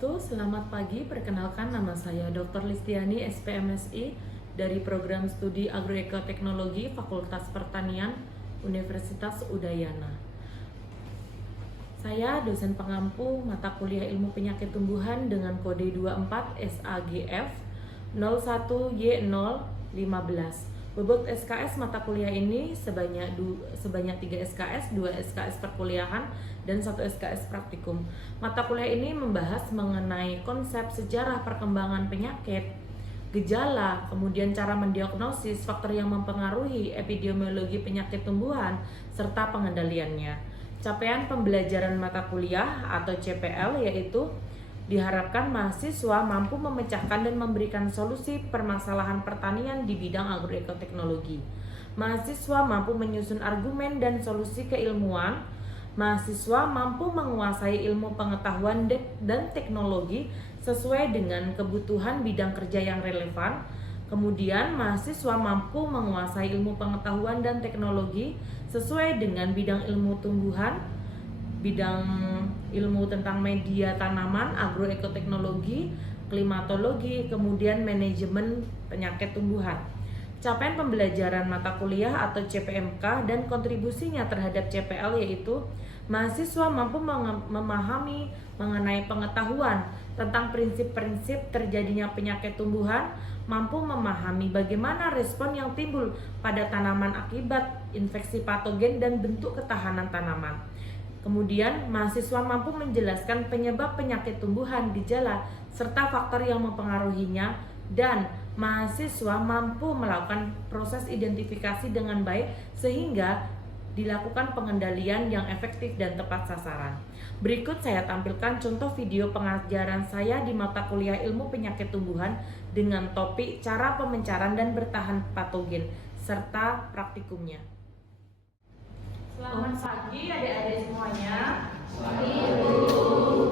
Swastiastu, selamat pagi. Perkenalkan, nama saya Dr. Listiani, SPMSI dari Program Studi Agroekoteknologi Fakultas Pertanian Universitas Udayana. Saya dosen pengampu mata kuliah Ilmu Penyakit Tumbuhan dengan kode 24 SAGF 01Y015. Bobot SKS mata kuliah ini sebanyak 3 SKS, 2 SKS perkuliahan, dan 1 SKS praktikum. Mata kuliah ini membahas mengenai konsep sejarah perkembangan penyakit, gejala, kemudian cara mendiagnosis, faktor yang mempengaruhi epidemiologi penyakit tumbuhan, serta pengendaliannya. Capaian pembelajaran mata kuliah atau CPL yaitu diharapkan mahasiswa mampu memecahkan dan memberikan solusi permasalahan pertanian di bidang agroekoteknologi. Mahasiswa mampu menyusun argumen dan solusi keilmuan. Mahasiswa mampu menguasai ilmu pengetahuan dan teknologi sesuai dengan kebutuhan bidang kerja yang relevan. Kemudian, mahasiswa mampu menguasai ilmu pengetahuan dan teknologi sesuai dengan bidang ilmu tumbuhan, bidang ilmu tentang media tanaman, agroekoteknologi, klimatologi, kemudian manajemen penyakit tumbuhan. Capaian pembelajaran mata kuliah atau CPMK dan kontribusinya terhadap CPL yaitu mahasiswa mampu memahami mengenai pengetahuan tentang prinsip-prinsip terjadinya penyakit tumbuhan, mampu memahami bagaimana respon yang timbul pada tanaman akibat infeksi patogen dan bentuk ketahanan tanaman. Kemudian, mahasiswa mampu menjelaskan penyebab penyakit tumbuhan, gejala, serta faktor yang mempengaruhinya, dan mahasiswa mampu melakukan proses identifikasi dengan baik sehingga dilakukan pengendalian yang efektif dan tepat sasaran. Berikut saya tampilkan contoh video pengajaran saya di mata kuliah Ilmu Penyakit Tumbuhan dengan topik cara pemencaran dan bertahan patogen serta praktikumnya. Selamat pagi adik-adik semuanya.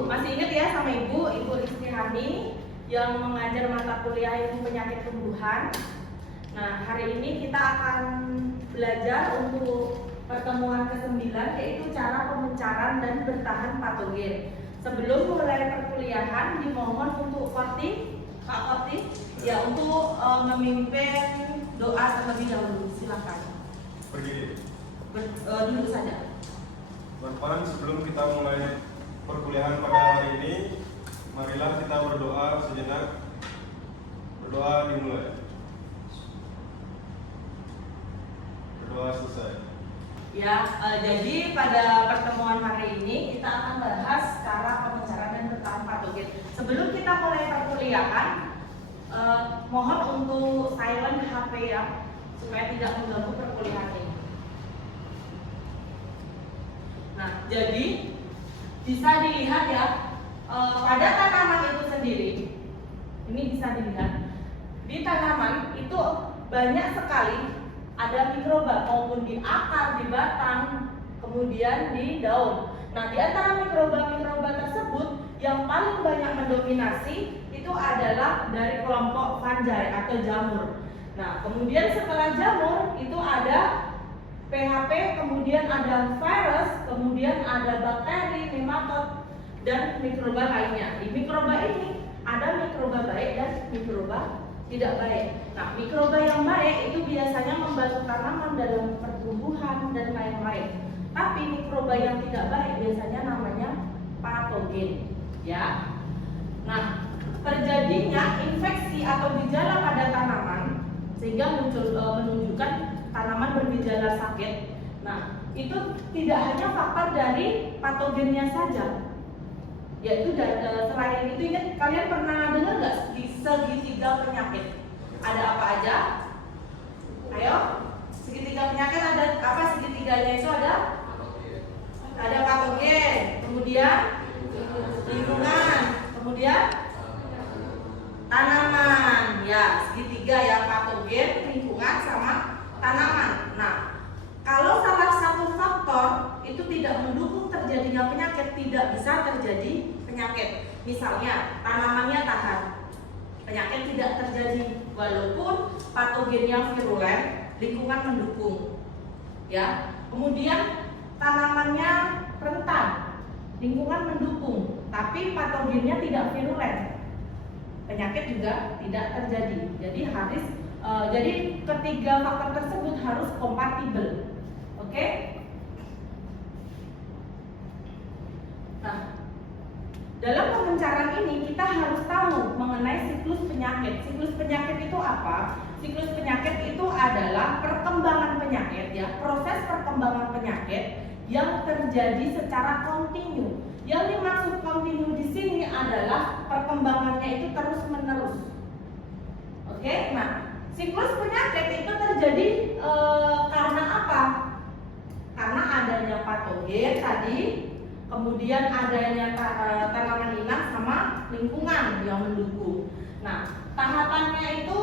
Masih ingat ya sama Ibu Listiani yang mengajar mata kuliah Ilmu Penyakit Tumbuhan. Nah, hari ini kita akan belajar untuk pertemuan ke-9 yaitu cara pemencaran dan bertahan patogen. Sebelum mulai perkuliahan dimohon untuk Kak Koti ya untuk memimpin doa terlebih dahulu. Silakan. Berdiri. Duduk saja. Teman-teman, sebelum kita mulai perkuliahan pada hari ini, marilah kita berdoa sejenak. Berdoa dimulai. Berdoa selesai. Ya, jadi pada pertemuan hari ini kita akan bahas cara pemencaran dan bertahan patogen. Sebelum kita mulai perkuliahan, mohon untuk silent HP ya, supaya tidak mengganggu perkuliahan ini. Nah, jadi bisa dilihat ya, pada tanaman itu sendiri, ini bisa dilihat di tanaman itu banyak sekali ada mikroba maupun di akar, di batang, kemudian di daun. Nah, di antara mikroba-mikroba tersebut yang paling banyak mendominasi itu adalah dari kelompok fungi atau jamur. Nah, kemudian setelah jamur itu ada PHP, kemudian ada virus, kemudian ada bakteri, nematod, dan mikroba lainnya. Di mikroba ini ada mikroba baik dan mikroba tidak baik. Nah, mikroba yang baik itu biasanya membantu tanaman dalam pertumbuhan dan lain-lain. Tapi mikroba yang tidak baik biasanya namanya patogen, ya. Nah, terjadinya infeksi atau gejala pada tanaman sehingga menunjukkan tanaman bergejala sakit. Nah, itu tidak hanya faktor dari patogennya saja, yaitu selain itu ingat kalian pernah dengar nggak segitiga penyakit? Ada apa aja? Ayo, segitiga penyakit ada apa? Segitiganya itu ada patogen, kemudian lingkungan, kemudian tanaman. Ya, segitiga ya, patogen, lingkungan, sama tanaman. Nah, kalau salah satu faktor itu tidak mendukung terjadinya penyakit, tidak bisa terjadi penyakit. Misalnya tanamannya tahan, penyakit tidak terjadi walaupun patogennya virulen, lingkungan mendukung. Ya, kemudian tanamannya rentan, lingkungan mendukung. tapi patogennya tidak virulen, penyakit juga tidak terjadi. Jadi ketiga faktor tersebut harus kompatibel. Oke? Nah, dalam pemencaran ini kita harus tahu mengenai siklus penyakit. Siklus penyakit itu apa? Siklus penyakit itu adalah perkembangan penyakit, ya, proses perkembangan penyakit yang terjadi secara kontinu. Yang dimaksud kontinu di sini adalah perkembangannya itu terus menerus. Oke, nah siklus penyakit itu terjadi karena apa? Karena adanya patogen tadi, kemudian adanya tanaman inang sama lingkungan yang mendukung. Nah, tahapannya itu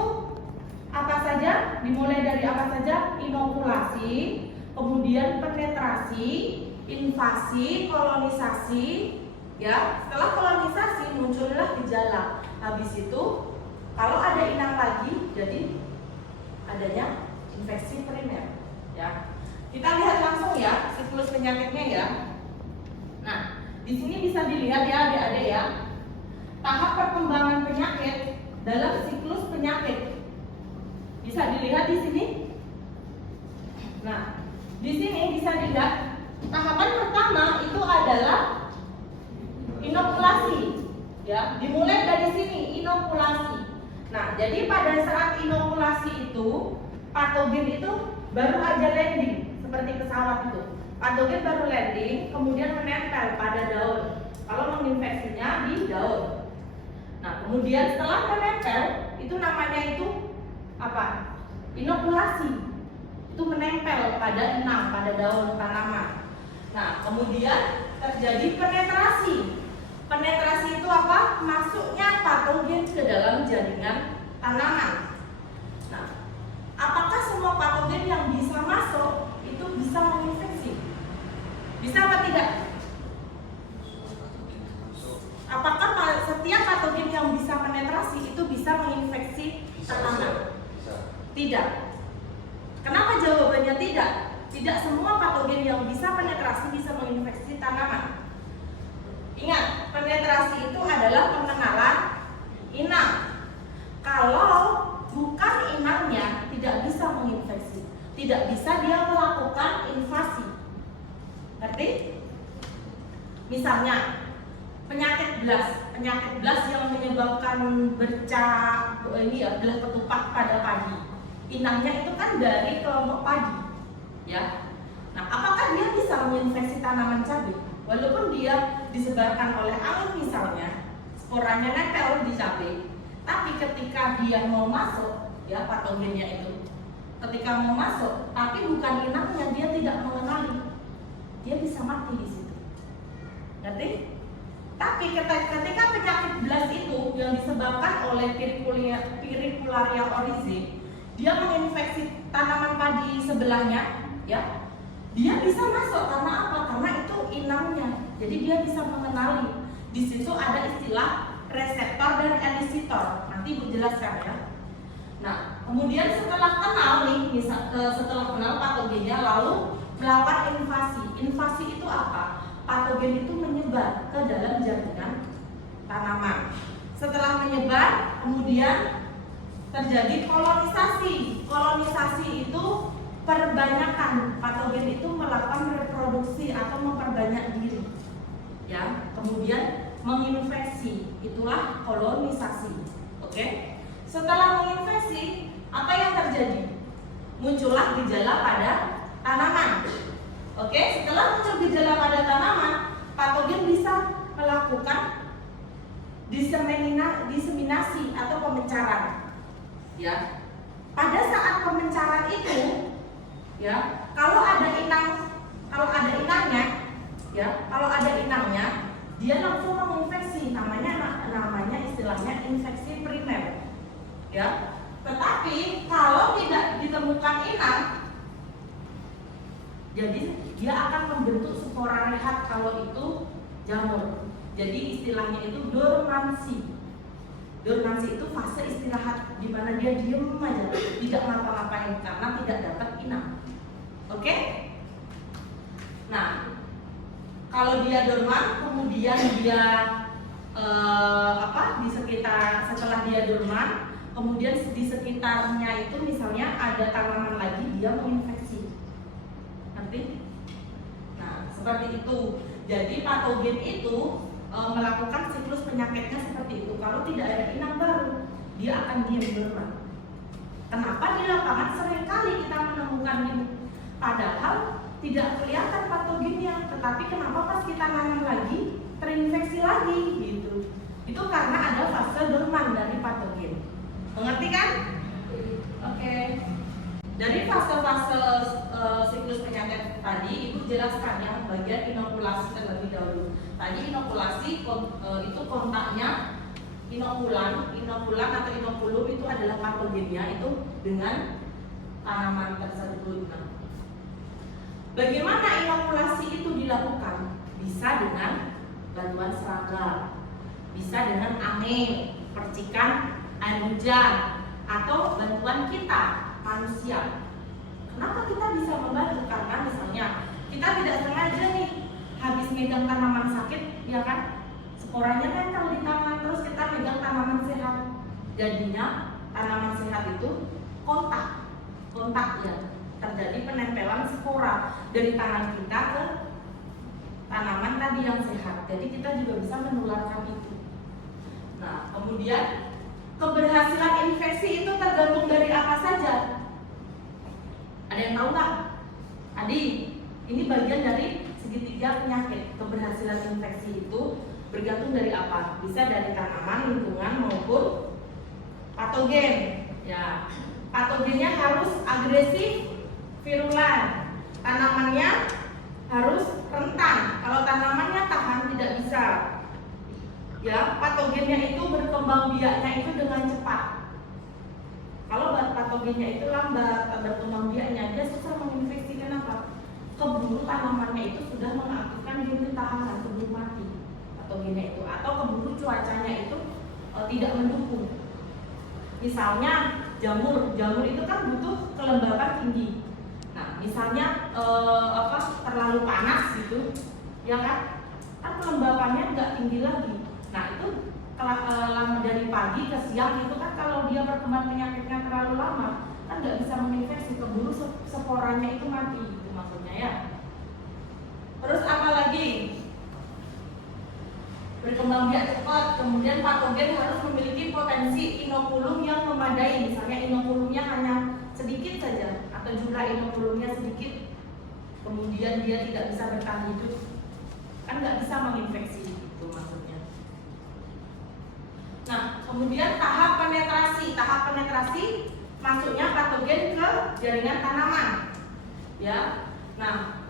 apa saja? Dimulai dari apa saja? Inokulasi, kemudian penetrasi, invasi, kolonisasi, ya. Setelah kolonisasi muncullah gejala. Habis itu kalau ada inang lagi, jadi adanya infeksi primer, ya. Kita lihat langsung ya siklus penyakitnya ya. Nah, di sini bisa dilihat ya adik-adik ya, tahap perkembangan penyakit dalam siklus penyakit. Bisa dilihat di sini. Nah, di sini bisa dilihat tahapan pertama itu adalah inokulasi, ya. Dimulai dari sini inokulasi. Nah, jadi pada saat inokulasi itu patogen itu baru aja landing seperti pesawat itu. Patogen baru landing, kemudian menempel pada daun. Kalau menginfeksinya di daun. Nah, kemudian setelah menempel, itu namanya itu apa? Inokulasi. Itu menempel pada inang, pada daun tanaman. Nah, kemudian terjadi penetrasi. Penetrasi itu apa? Masuknya patogen ke dalam jaringan tanaman. Nah, apakah semua patogen yang bisa masuk itu bisa menginfeksi? Bisa apa tidak? Apakah setiap patogen yang bisa penetrasi itu bisa menginfeksi tanaman? Tidak. Kenapa jawabannya tidak? Tidak semua patogen yang bisa penetrasi bisa menginfeksi tanaman. Ingat, penetrasi itu adalah pengenalan inang. Kalau bukan inangnya tidak bisa menginfeksi, tidak bisa dia melakukan invasi. Ngerti? Misalnya penyakit blas yang menyebabkan bercak belah ketupat pada padi. Inangnya itu kan dari kelompok padi, ya. Nah, apakah dia bisa menginfeksi tanaman cabai? Walaupun dia disebarkan oleh angin misalnya, sporanya nempel di cabai, tapi ketika dia mau masuk, ya patogennya itu, ketika mau masuk, tapi bukan inangnya, dia tidak mengenali, dia bisa mati di situ. Ngerti? Tapi ketika penyakit blas itu yang disebabkan oleh Pyricularia oryzae, dia menginfeksi tanaman padi sebelahnya, ya, dia bisa masuk karena apa? Karena itu inangnya, jadi dia bisa mengenali. Di situ ada istilah reseptor dan elisitor. Nanti Ibu jelaskan ya. Nah, kemudian setelah kenal nih, setelah kenal patogennya, lalu melakukan invasi. Invasi itu apa? Patogen itu menyebar ke dalam jaringan tanaman. Setelah menyebar, kemudian terjadi kolonisasi. Kolonisasi itu perbanyakan, patogen itu melakukan reproduksi atau memperbanyak diri, ya. Kemudian menginfeksi, itulah kolonisasi. Oke. Setelah menginfeksi, apa yang terjadi? Muncullah gejala pada tanaman. Oke, setelah muncul gejala pada tanaman, patogen bisa melakukan diseminasi atau pemencaran. Ya, pada saat pemencaran itu, ya, kalau ada inangnya, ya, kalau ada inangnya, dia langsung menginfeksi, namanya istilahnya infeksi primer, ya. Tetapi kalau tidak ditemukan inang, jadi dia akan membentuk spora rehat kalau itu jamur. Jadi istilahnya itu dormansi. Dormansi itu fase istirahat di mana dia diem aja, tidak ngapa-ngapain karena tidak dapat inang. Oke? Nah, kalau dia dorman, kemudian dia di sekitar setelah dia dorman, kemudian di sekitarnya itu misalnya ada tanaman lagi, dia menginfeksi. Ngerti? Nah, seperti itu. Jadi patogen itu melakukan siklus penyakitnya seperti itu. Kalau tidak ada inang baru, dia akan diam dorman. Kenapa di lapangan seringkali kita menemukan ini? Padahal tidak kelihatan patogennya, tetapi kenapa pas kita nanam lagi terinfeksi lagi gitu? Itu karena ada fase dorman dari patogen. Mengerti kan? Oke. Dari fase-fase siklus penyakit tadi, Ibu jelaskan yang bagian inokulasi terlebih dahulu. Tadi inokulasi itu kontaknya inokulan atau inokulum itu adalah patogennya itu dengan tanaman tersebut. Nah, bagaimana inokulasi itu dilakukan? Bisa dengan bantuan serangga, bisa dengan angin, percikan air hujan, atau bantuan kita manusia. Kenapa kita bisa membantu? Karena misalnya kita tidak sengaja nih habis megang tanaman sakit, ya kan? Sporanya nempel di tangan, terus kita pegang tanaman sehat. Jadinya tanaman sehat itu kontak ya, terjadi penempelan spora dari tangan kita ke tanaman tadi yang sehat. Jadi kita juga bisa menularkan itu. Nah, kemudian keberhasilan infeksi itu tergantung dari apa saja? Ada yang tahu nggak? Adi, ini bagian dari segitiga penyakit. Keberhasilan infeksi itu bergantung dari apa? Bisa dari tanaman, lingkungan maupun patogen. Ya, patogennya harus agresif, virulen. Tanamannya harus rentan. Kalau tanamannya tahan tidak bisa. Ya, patogennya itu berkembang biaknya itu dengan cepat. Kalau patogennya itu lambat berkembang biaknya, dia susah menginfeksi. Kenapa? Keburu tanamannya itu sudah mengaktifkan gen ketahanan, keburu mati patogennya itu, atau keburu cuacanya itu tidak mendukung. Misalnya jamur itu kan butuh kelembapan tinggi. Nah, misalnya terlalu panas gitu, ya kan kelembapannya nggak tinggi lagi. Nah, itu lama dari pagi ke siang itu kan kalau dia berkembang penyakitnya terlalu lama kan nggak bisa menginfeksi, keburu sporanya itu mati, itu maksudnya ya. Terus apa lagi? Berkembang biak cepat, kemudian patogen harus memiliki potensi inokulum yang memadai. Misalnya inokulumnya hanya sedikit saja atau jumlah inokulumnya sedikit, kemudian dia tidak bisa bertahan hidup, kan nggak bisa menginfeksi, itu maksudnya. Nah, kemudian tahap penetrasi masuknya patogen ke jaringan tanaman, ya. Nah,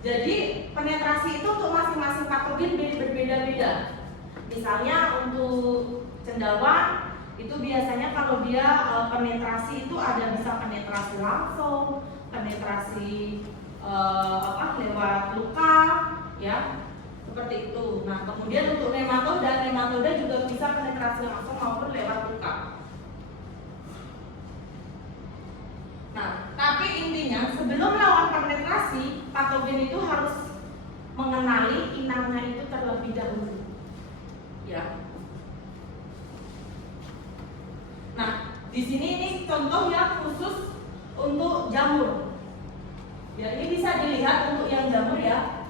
jadi penetrasi itu untuk masing-masing patogen berbeda-beda. Misalnya untuk cendawan itu biasanya kalau dia penetrasi itu ada bisa penetrasi langsung, penetrasi lewat luka, ya. Seperti itu. Nah, kemudian untuk nematoda juga bisa penetrasi langsung maupun lewat luka. Nah, tapi intinya sebelum melakukan penetrasi, patogen itu harus mengenali inangnya itu terlebih dahulu. Ya. Nah, di sini ini contoh yang khusus untuk jamur. Ya, ini bisa dilihat untuk yang jamur ya.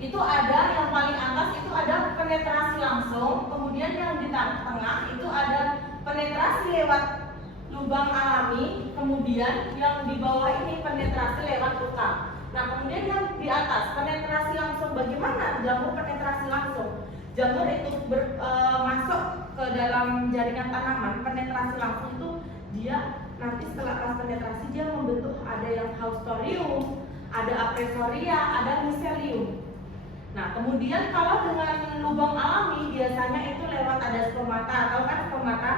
Itu ada yang paling atas itu ada penetrasi langsung, kemudian yang di tengah itu ada penetrasi lewat lubang alami, kemudian yang di bawah ini penetrasi lewat luka. Nah, kemudian yang di atas penetrasi langsung. Bagaimana jamur penetrasi langsung? Jamur itu masuk ke dalam jaringan tanaman. Penetrasi langsung itu dia nanti setelah pas penetrasi dia membentuk ada yang haustorium, ada apresoria, ada miselium. Nah, kemudian kalau dengan lubang alami biasanya itu lewat ada stomata, atau kan stomata.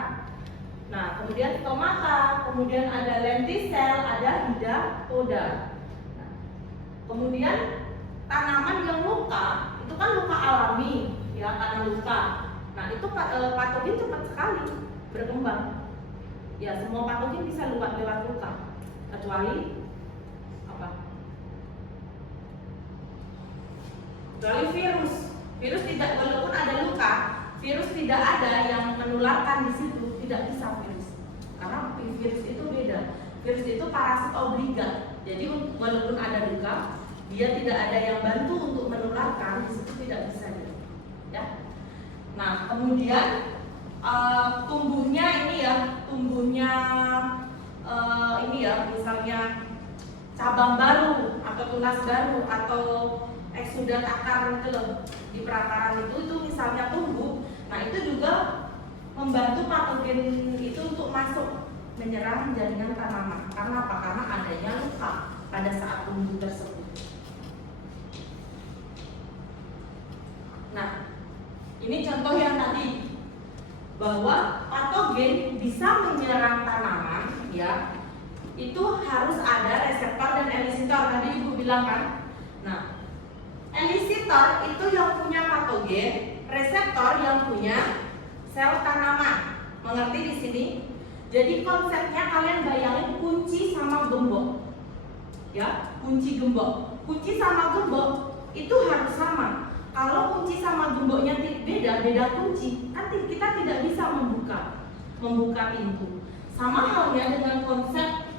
Nah, kemudian stomata, kemudian ada lentisel, ada hidatoda. Nah, kemudian tanaman yang luka, itu kan luka alami, ya karena luka. Nah, itu patogen cepat sekali berkembang. Ya, semua patogen bisa lewat luka, kecuali apa? Kecuali virus. Virus tidak, walaupun ada luka, virus tidak ada yang menularkan di situ, tidak bisa virus. Karena virus itu beda. Virus itu parasit obligat. Jadi walaupun ada luka, dia tidak ada yang bantu untuk menularkan, di situ tidak bisa dia. Ya. Nah, kemudian tumbuhnya ini ya, ini ya, misalnya cabang baru atau tunas baru atau eksudat akar itu loh, di perakaran itu misalnya tumbuh. Nah, itu juga membantu patogen itu untuk masuk menyerang jaringan tanaman. Karena apa? Karena adanya luka pada saat tumbuh tersebut. Nah, ini contoh yang tadi, bahwa patogen bisa menyerang tanaman, ya, itu harus ada reseptor dan elisitor. Tadi Ibu bilang kan. Nah, elisitor itu yang punya patogen, reseptor yang punya sel tanaman. Mengerti di sini? Jadi konsepnya kalian bayangin kunci sama gembok, ya, kunci gembok. Kunci sama gembok itu harus sama. Kalau kunci sama gemboknya beda kunci, kan kita tidak bisa membuka pintu. Sama halnya dengan konsep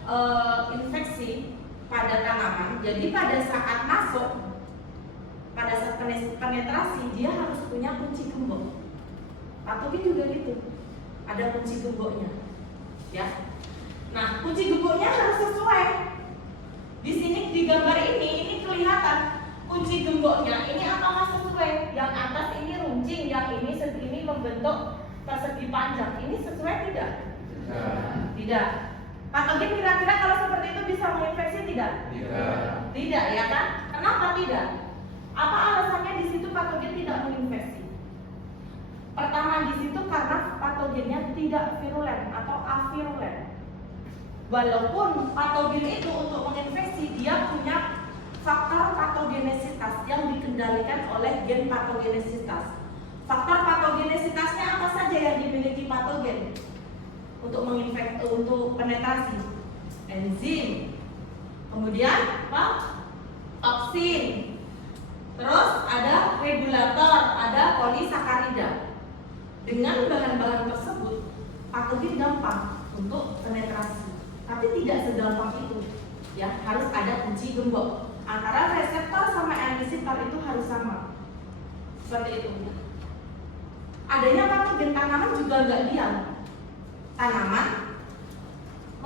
infeksi pada tanaman. Jadi pada saat masuk, pada saat penetrasi, dia harus punya kunci gembok. Patogen juga gitu, ada kunci gemboknya, ya. Nah, kunci gemboknya harus sesuai. Di sini di gambar ini kelihatan kunci gemboknya ini apakah sesuai? Yang atas ini runcing, yang ini membentuk persegi panjang. Ini sesuai tidak? Tidak. Patogen kira-kira kalau seperti itu bisa menginfeksi tidak? Tidak, ya kan? Kenapa tidak? Apa alasannya di situ patogen tidak menginfeksi? Pertama di situ karena patogennya tidak virulen atau avirulen. Walaupun patogen itu untuk menginfeksi dia punya faktor patogenesitas yang dikendalikan oleh gen patogenesitas. Faktor patogenesitasnya apa saja yang dimiliki patogen untuk menginfeksi, untuk penetrasi? Enzim, kemudian apa? Toksin, terus ada regulator, ada polisakarida. Dengan bahan-bahan tersebut, patogen gampang untuk penetrasi, tapi tidak segampang itu. Ya, harus ada kunci gembok. Antara reseptor sama elisitor itu harus sama. Seperti itu. Adanya patogen tanaman juga nggak diam. Tanaman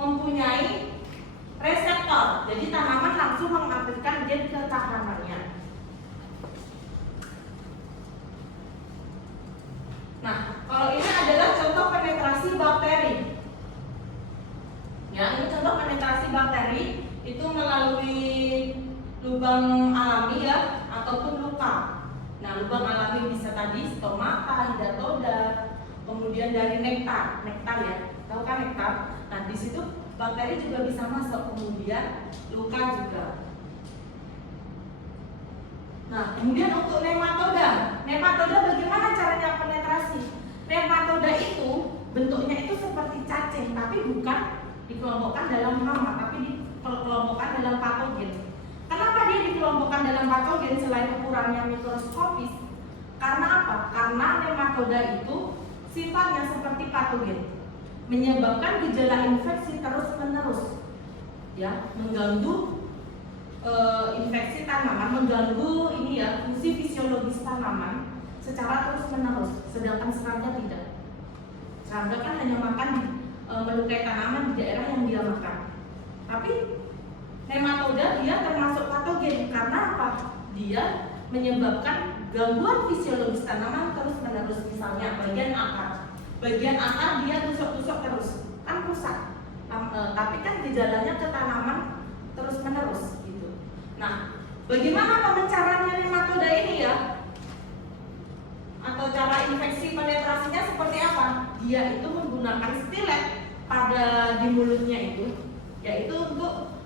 mempunyai reseptor, jadi tanaman langsung mengaktifkan gen ketahanannya. Nah, kalau ini adalah contoh penetrasi bakteri. Ya, ini contoh penetrasi bakteri itu melalui lubang alami ya, ataupun luka. Nah, lubang alami bisa tadi stomata, hidatoda, kemudian dari nektar ya, tahu kan nektar? Nah, di situ bakteri juga bisa masuk, kemudian luka juga. Nah, kemudian untuk nematoda bagaimana caranya penetrasi? Nematoda itu bentuknya itu seperti cacing, tapi bukan dikelompokkan dalam hama, tapi dikelompokkan dalam patogen. Kenapa dia dikelompokkan dalam patogen selain ukurannya mikroskopis? Karena apa? Karena nematoda itu sifatnya seperti patogen, menyebabkan gejala infeksi terus-menerus, ya, mengganggu infeksi tanaman, mengganggu ini ya, fungsi fisiologis tanaman secara terus-menerus. Sedangkan serangga tidak. Serangga kan hanya makan melukai tanaman di daerah yang dia makan. Tapi nematoda dia termasuk patogen karena apa? Dia menyebabkan gangguan fisiologis tanaman terus-menerus. Misalnya bagian akar dia tusuk-tusuk terus, kan rusak. Tapi kan gejalanya ke tanaman terus-menerus gitu. Nah, bagaimana pemencarannya nematoda ini ya? Atau cara infeksi penetrasinya seperti apa? Dia itu menggunakan stilet di mulutnya itu, yaitu untuk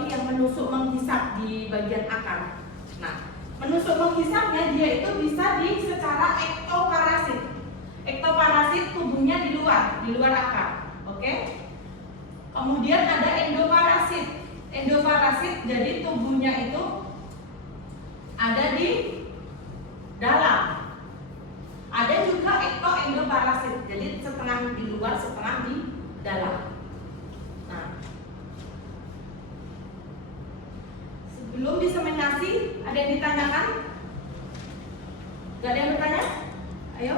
ini yang menusuk menghisap di bagian akar. Nah, menusuk menghisapnya dia itu bisa secara ektoparasit. Ektoparasit tubuhnya di luar akar, oke? Kemudian ada endoparasit. Endoparasit jadi tubuhnya itu ada di dalam. Ada yang ditanyakan? Gak ada yang bertanya? Ayo.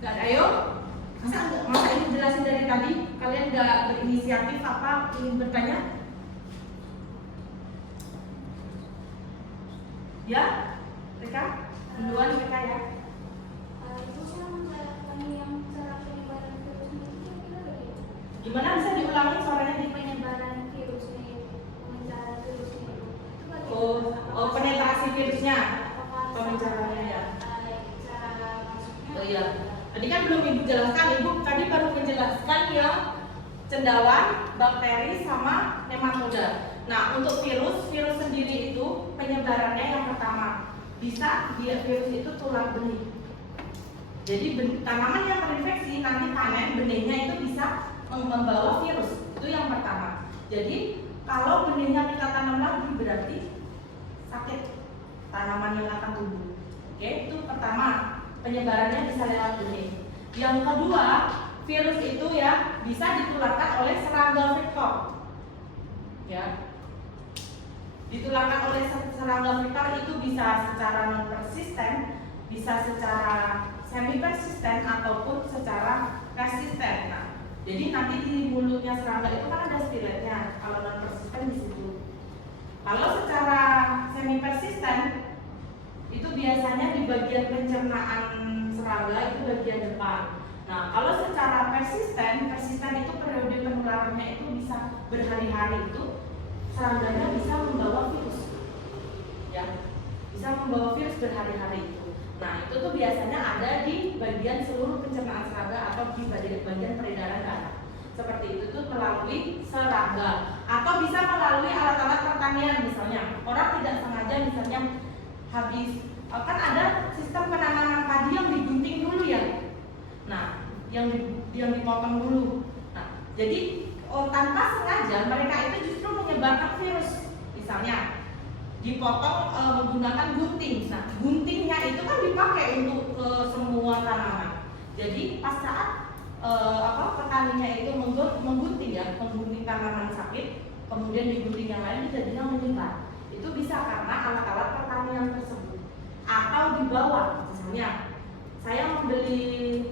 Gak ada, ayo. Masa ini jelasin dari tadi? Kalian gak berinisiatif apa ingin bertanya? Ya? Mereka? Duluan mereka ya? Itu saya menjelaskan yang cara penyebaran virusnya itu kira-kira bagaimana? Gimana bisa diulangi suaranya di Penyebaran virusnya itu, pengejaran virusnya itu bagaimana? Oh, penetrasi virusnya. Apakah Pemencaranya ya. cara masuknya? Oh iya. Tadi kan belum Ibu jelaskan, Ibu tadi baru menjelaskan yang cendawan, bakteri, sama nematoda. Nah, untuk virus sendiri itu penyebarannya yang pertama bisa virus itu tular benih. Jadi tanaman yang terinfeksi nanti panen benihnya itu bisa membawa virus. Itu yang pertama. Jadi kalau benihnya kita tanam lagi berarti sakit tanaman yang akan tumbuh. Oke, itu pertama, penyebarannya bisa lewat benih. Yang kedua, virus itu ya bisa ditularkan oleh serangga vektor. Ya. Ditularkan oleh serangga vektor itu bisa secara non persisten, bisa secara semi persisten ataupun secara resisten. Nah, jadi nanti di mulutnya serangga itu kan ada spiretnya. Kalau non persisten di situ. Kalau secara semi persisten itu biasanya di bagian pencernaan serangga itu bagian depan. Nah, kalau secara persisten itu periode penularannya itu bisa berhari-hari itu serangganya bisa membawa virus. Ya, bisa membawa virus berhari-hari itu. Nah, itu tuh biasanya ada di bagian seluruh pencernaan serangga atau di bagian peredaran darah. Seperti itu tuh melalui serangga atau bisa melalui alat-alat pertanian misalnya. Orang tidak sengaja misalnya habis kan ada sistem penanaman padi yang digunting dulu ya. Nah, yang dipotong dulu. Nah, jadi tanpa sengaja mereka itu justru menyebarkan virus. Misalnya dipotong menggunakan gunting. Nah, guntingnya itu kan dipakai untuk semua tanaman. Jadi pas saat petaninya itu menggunting tanaman sakit, kemudian digunting yang lain jadinya menyebar. Itu bisa karena alat-alat pertanian tersebut. Atau dibawa, misalnya saya membeli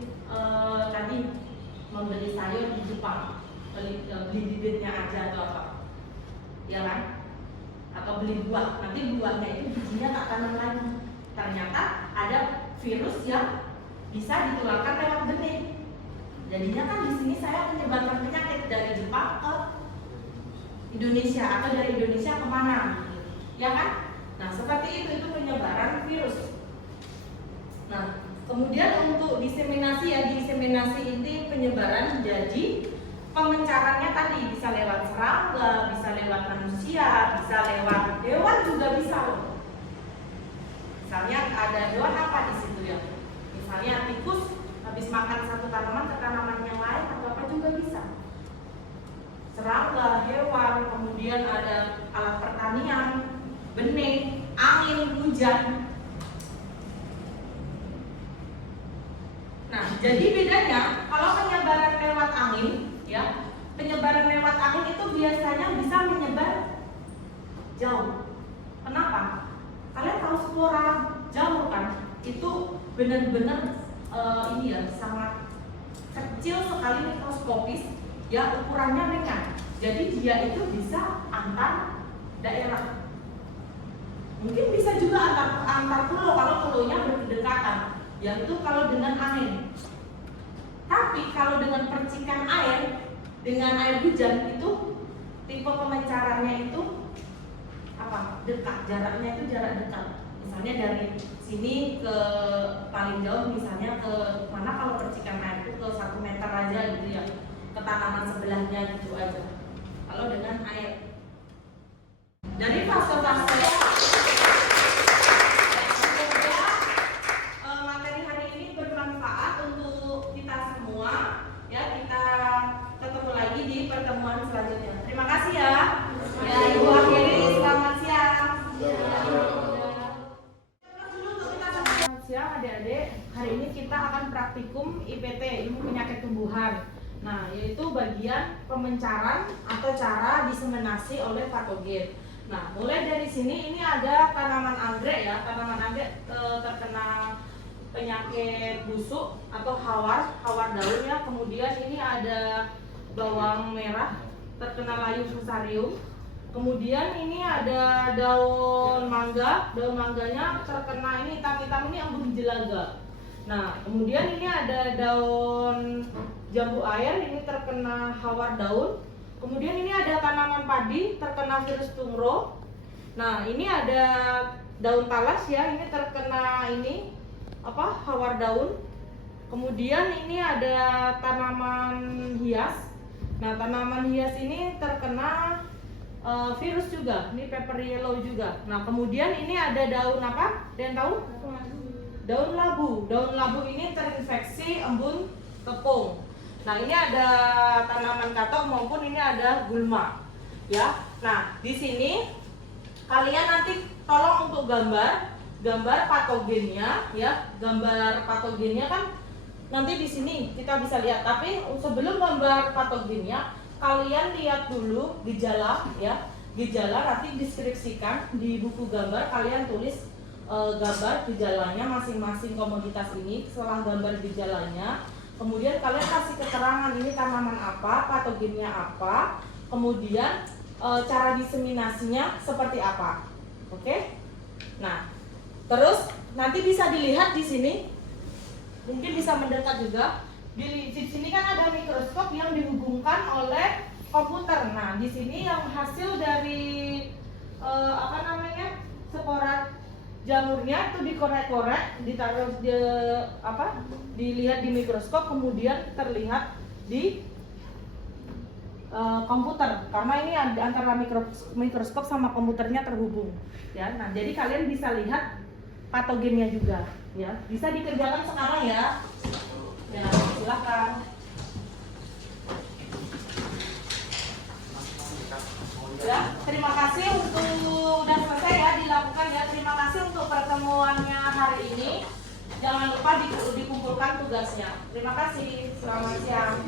sayur di Jepang, beli bibitnya aja atau apa, ya kan? Atau beli buah, nanti buahnya itu bijinya tak tanam lagi. Ternyata ada virus yang bisa ditularkan lewat benih. Jadinya kan di sini saya menyebarkan penyakit dari Jepang ke Indonesia atau dari Indonesia kemana, ya kan? Nah, seperti itu penyebaran virus. Nah, kemudian untuk diseminasi ini penyebaran jadi pemencarannya tadi bisa lewat serangga, bisa lewat manusia, bisa lewat hewan juga bisa loh. Misalnya ada hewan apa di situ ya? Misalnya tikus habis makan satu tanaman ke tanaman yang lain atau apa juga bisa. Serangga, hewan, kemudian ada alat pertanian, benih, angin, hujan. Nah, jadi bedanya kalau penyebaran lewat angin, ya, penyebaran lewat angin itu biasanya bisa menyebar jauh. Kenapa? Kalian tahu spora jamur kan? Itu benar-benar ini ya sangat kecil sekali mikroskopis, ya ukurannya ringan. Jadi dia itu bisa antar daerah. Mungkin bisa juga antar pulau kalau pulaunya berdekatan. Yaitu kalau dengan angin. Tapi kalau dengan percikan air, dengan air hujan itu tipe pemencarannya itu apa? Dekat, jaraknya itu jarak dekat. Misalnya dari sini ke paling jauh, misalnya ke mana kalau percikan air itu ke 1 meter aja gitu ya, ke tanaman sebelahnya gitu aja. Kalau dengan air, dari fase-fase materi hari ini bermanfaat untuk kita semua. Ya, kita ketemu lagi di pertemuan selanjutnya. Terima kasih ya. Ya, Ibu akhiri, selamat siang. Selamat siang adik-adik. Hari ini kita akan praktikum IPT, ilmu penyakit tumbuhan. Nah, yaitu bagian pemencaran atau cara diseminasi oleh patogen. Nah, mulai dari sini ini ada tanaman anggrek ya. Tanaman anggrek terkena penyakit busuk atau hawar daun ya. Kemudian ini ada bawang merah terkena layu fusarium. Kemudian ini ada daun mangga. Daun mangganya terkena ini hitam-hitam ini embun jelaga. Nah, kemudian ini ada daun jambu air ini terkena hawar daun. Kemudian ini ada tanaman padi terkena virus tungro. Nah, ini ada daun talas ya, ini terkena ini hawar daun. Kemudian ini ada tanaman hias. Nah, tanaman hias ini terkena virus juga, ini pepper yellow juga. Nah, kemudian ini ada daun apa? Ada yang tahu? Daun labu. Daun labu ini terinfeksi embun tepung. Nah, ini ada tanaman katok maupun ini ada gulma, ya. Nah, di sini kalian nanti tolong untuk gambar patogennya, ya. Gambar patogennya kan nanti di sini kita bisa lihat. Tapi sebelum gambar patogennya, kalian lihat dulu gejala, ya. Gejala nanti deskripsikan di buku gambar. Kalian tulis gambar gejalanya masing-masing komoditas ini. Setelah gambar gejalanya, kemudian kalian kasih keterangan ini tanaman apa, patogennya apa, kemudian cara diseminasinya seperti apa. Oke? Nah, terus nanti bisa dilihat di sini, mungkin bisa mendekat juga. Di sini kan ada mikroskop yang dihubungkan oleh komputer. Nah, di sini yang hasil dari spora jamurnya itu dikorek-korek, ditaruh dilihat di mikroskop, kemudian terlihat di komputer, karena ini antara mikroskop sama komputernya terhubung, ya. Nah, jadi kalian bisa lihat patogennya juga, ya. Bisa dikerjakan sekarang ya. Ya, silakan. Ya, terima kasih untuk udah selesai ya dilakukan ya. Terima kasih untuk pertemuannya hari ini. Jangan lupa dikumpulkan tugasnya. Terima kasih. Selamat siang.